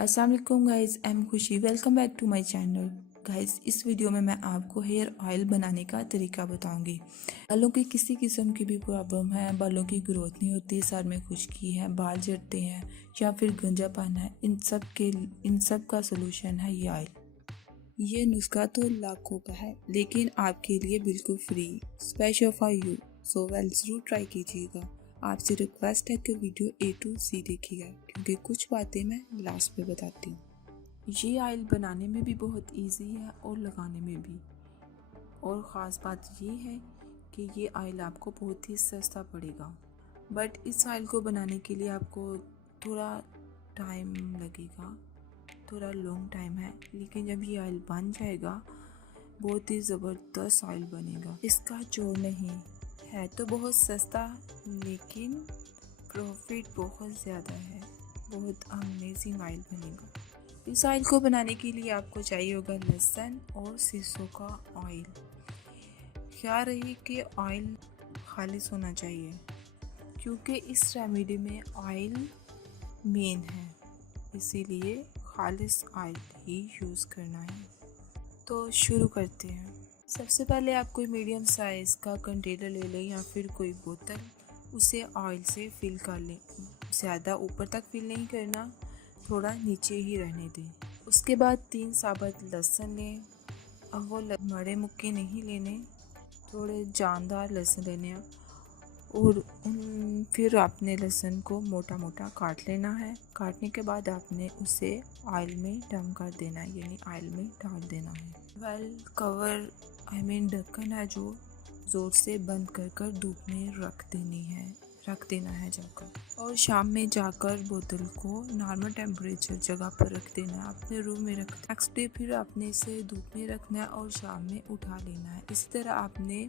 अस्सलाम वालेकुम guys, I am Khushi. Welcome back to my channel. Guys, इस वीडियो में मैं आपको हेयर ऑयल बनाने का तरीका बताऊंगी। बालों की किसी किस्म की भी प्रॉब्लम है, बालों की ग्रोथ नहीं होती, सर में खुश्की है, बाल झड़ते हैं या फिर गंजापन है, इन सब का सोल्यूशन है ये ऑयल। ये नुस्खा तो लाखों का है, लेकिन आपके लिए बिल्कुल free, special for you. So well ज़रूर ट्राई कीजिएगा। आपसे रिक्वेस्ट है कि वीडियो A to Z देखिएगा, क्योंकि कुछ बातें मैं लास्ट में बताती हूँ। ये ऑयल बनाने में भी बहुत इजी है और लगाने में भी। और ख़ास बात ये है कि ये ऑयल आपको बहुत ही सस्ता पड़ेगा। बट इस ऑयल को बनाने के लिए आपको थोड़ा टाइम लगेगा, थोड़ा लॉन्ग टाइम है, लेकिन जब ये ऑयल बन जाएगा बहुत ही ज़बरदस्त ऑयल बनेगा। इसका जोड़ नहीं है तो बहुत सस्ता, लेकिन प्रॉफिट बहुत ज़्यादा है। बहुत अमेजिंग ऑयल बनेगा। इस ऑयल को बनाने के लिए आपको चाहिए होगा लहसुन और सरसों का ऑयल। ख्याल रहे कि ऑयल खालिश होना चाहिए, क्योंकि इस रेमेडी में ऑयल मेन है, इसीलिए खालिश ऑयल ही यूज़ करना है। तो शुरू करते हैं। सबसे पहले आप कोई मीडियम साइज़ का कंटेनर ले लें या फिर कोई बोतल, उसे ऑयल से फिल कर लें। ज़्यादा ऊपर तक फिल नहीं करना, थोड़ा नीचे ही रहने दें। उसके बाद 3 साबुत लहसुन लें। अब वो बड़े मुक्के नहीं लेने, थोड़े जानदार लहसुन लेने हैं और फिर आपने लहसुन को मोटा मोटा काट लेना है। काटने के बाद आपने उसे ऑयल में डंप कर देना है, यानी ऑयल में डाल देना है। कवर ढक्कन है जो ज़ोर से बंद कर धूप में रख देना है जाकर। और शाम में जाकर बोतल को नॉर्मल टेम्परेचर जगह पर रख देना है, अपने रूम में रख। नेक्स्ट डे फिर आपने इसे धूप में रखना है और शाम में उठा लेना है। इस तरह आपने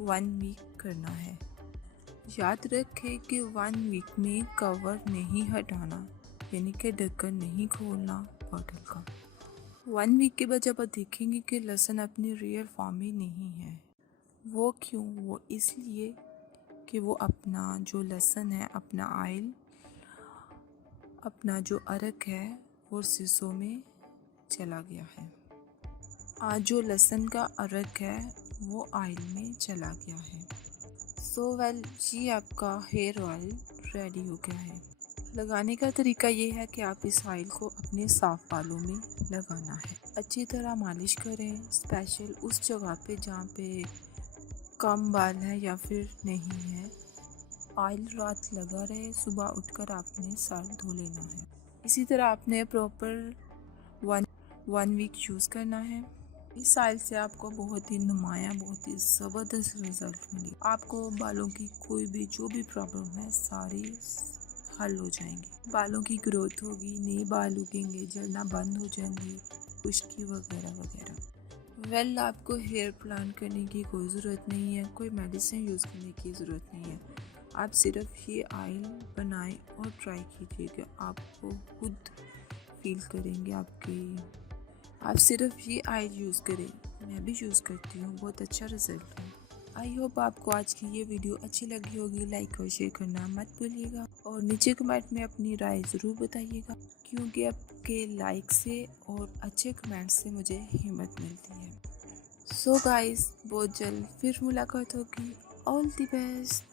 1 वीक करना है। याद रखें कि 1 वीक में कवर नहीं हटाना, यानी कि ढक्कन नहीं खोलना बॉटल का। 1 वीक के बाद जब आप देखेंगे कि लहसुन अपनी रियल फॉर्म में नहीं है। वो क्यों? वो इसलिए कि वो अपना जो लहसुन है, अपना ऑयल, अपना जो अरक है वो सरसों में चला गया है। आज जो लहसुन का अरक है वो ऑयल में चला गया है। सो वेल, जी आपका हेयर ऑयल रेडी हो गया है। लगाने का तरीका ये है कि आप इस ऑयल को अपने साफ बालों में लगाना है। अच्छी तरह मालिश करें, स्पेशल उस जगह पे जहाँ पे कम बाल है या फिर नहीं है। ऑयल रात लगा रहे, सुबह उठकर आपने सर धो लेना है। इसी तरह आपने प्रॉपर 1 वीक यूज़ करना है। इस ऑयल से आपको बहुत ही नुमाया, बहुत ही ज़बरदस्त रिजल्ट मिले। आपको बालों की कोई भी जो भी प्रॉब्लम है सारी हल हो जाएंगी। बालों की ग्रोथ होगी, नए बाल उगेंगे, झड़ना बंद हो जाएंगे, खुश्की वगैरह वगैरह। वेल, आपको हेयर प्लान करने की कोई ज़रूरत नहीं है, कोई मेडिसिन यूज़ करने की ज़रूरत नहीं है। आप सिर्फ ये ऑयल बनाएं और ट्राई कीजिएगा, आपको खुद फील करेंगे आप सिर्फ ये ऑयल यूज़ करें। मैं भी यूज़ करती हूँ, बहुत अच्छा रिजल्ट है। आई होप आपको आज की ये वीडियो अच्छी लगी होगी। लाइक और शेयर करना मत भूलिएगा और नीचे कमेंट में अपनी राय ज़रूर बताइएगा, क्योंकि आपके लाइक से और अच्छे कमेंट से मुझे हिम्मत मिलती है। सो गाइस, बहुत जल्द फिर मुलाकात होगी। All the best.